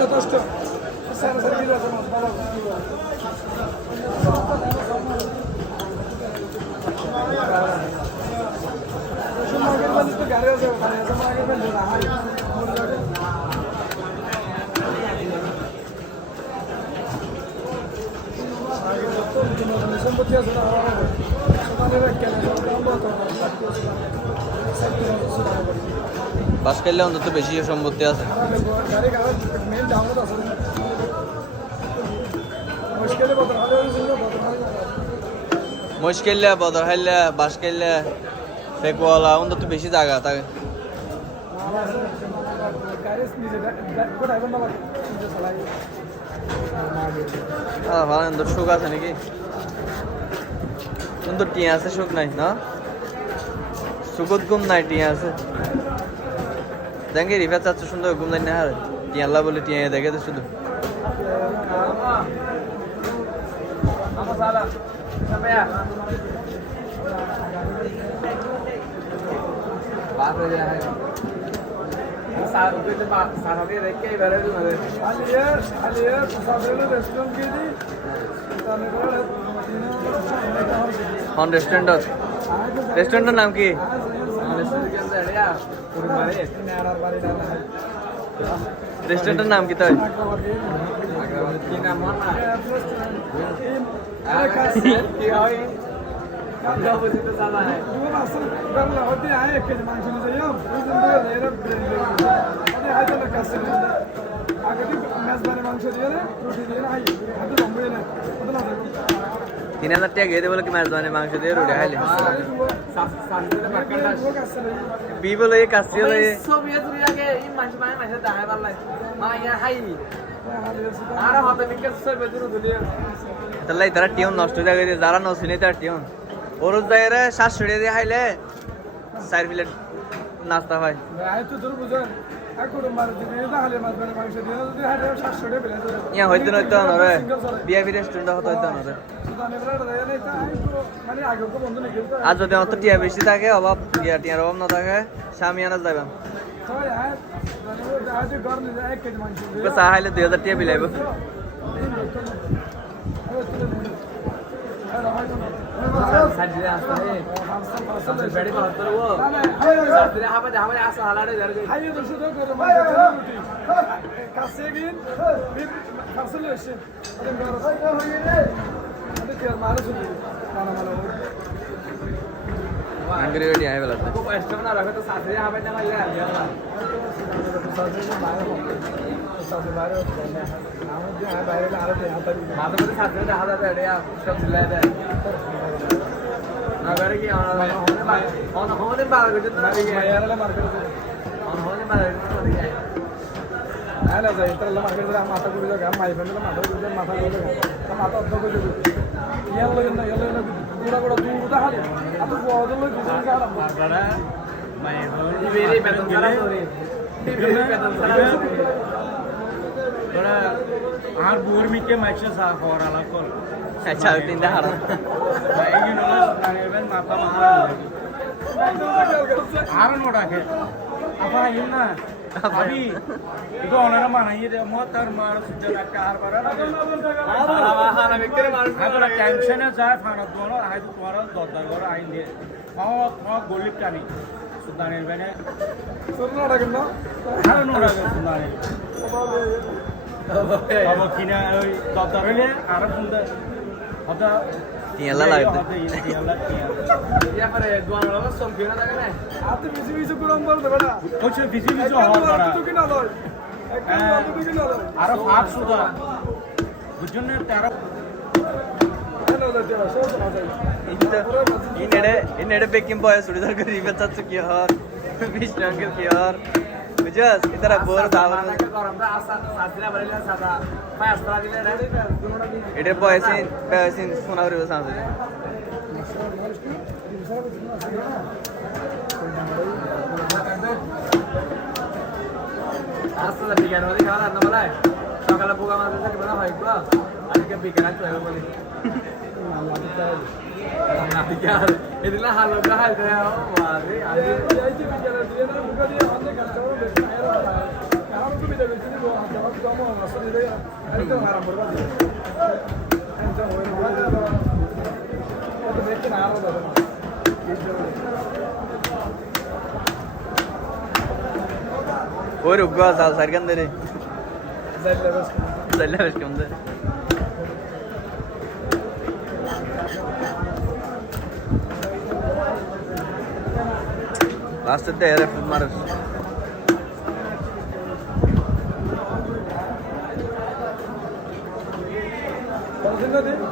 যথেষ্ট গাড়ি আছে সম্পত্তি আছে বাস করলে অন্তত বেশি সম্পত্তি আছে। মুশকিল বদর হাইলে বাস করলে ফেকওয়ালা অন্তত বেশি জায়গা থাকে। সুখ আছে নাকি? কিন্তু টিয়া আছে, সুখ নাই না? সুখত ঘুম নাই, টিয়া আছে। দেখে রিফা চাচ্ছে সুন্দর ঘুম নাই না, টিয়া আল্লাহ বলে টিয়া দেখে তো শুধু রেস্টুরেন্টের নাম কি? রেস্টুরেন্টের নাম কি? তাই মাংস দিয়ে 3000 টাকা গিয়ে বলে কি মেজবানি মাংস দিয়ে রুটি খাইলে বি বলে কাশি হলে তাহলে তারা টিউন নষ্ট হয়ে যাবে, যারা নছিনি তার টিউন ওর জায়গায় 700 টাকা দিয়ে খাইলে 4 প্লেট নাস্তা হয়। ইয়া হইতে নইতো নরে বিআইপি রেস্টুরেন্ট হতো হইতো নরে। আর যদি অত টিয়া বেশি থাকে, অভাব টিয়ার অভাব না থাকে, সামিয়ানা যাবেন চা খাইলে 2000 টাকা বিলাইব। রেডি আয় বেলা মাথা ঘুরে যাবে মাই ফেলে মাথা ঘুরে মাথা ঘুরে মাথা অর্ধ করে ইয়ার না গুড়া গুড়া দুধ হালে এত বড় লোক আর বুর মিকে মাইছে সা হওয়ার আলা কল আচ্ছা তিনটা হারা বাইগিন হলো নানিবেন মাথা মারা আর নোড়াকে আপা ইনা আবি ಇದು ಅವನರ ಮನೆಯಿದೆ ಮೂವತ್ತಾರು ಮಾರು ಸುಜ್ಜನಕ್ಕೆ ಆರು ಬರ ಅದರ ಟೆನ್ಷನ್ যায় ফানা দোনো আইದು তোমার দরদার ঘর আইলে তোমার গলিব টানি সুদানের বেনে সুরনাড়াগন্ন আর নোড়াগন সুদানে বাবা কিনা ওই দরদার হইলে আর সুন্দর হতা টিয়ালা লাগবে ইয়া পরে দোয়ানো সব কিনা থাকে না আতে বিসি বিসি পুরো অম্বর দেবে না ওছে বিসি বিসি হওয়ার করা কিনা লয় একদম কিনা লয় আর ফাট সুদা বুঝছেন না তারা ইনেডে বেকিং বয় সুড়িদার করে রিভেল চাচ্ছে কি হর বিষ্ণাঙ্কের কি হর বুঝছস ইতারা বোর দাওয়ার এটা পয়সিন সোনা করে সামনে আসলে বিজ্ঞান ওই খাওয়া না বলে সকালে পোকা মারতে থাকে বলা হয় তো আজকে বিজ্ঞান চলে বলি ഇതിലെ ഹലോ ഒരു ഉഗ്ഗോ സരിക്കെന്തര് ഇതല്ല വിളിക്കുന്നത് ലാസ്റ്റത്തെ ഏറെ ഫുഡ്മാർ Konuşun hadi.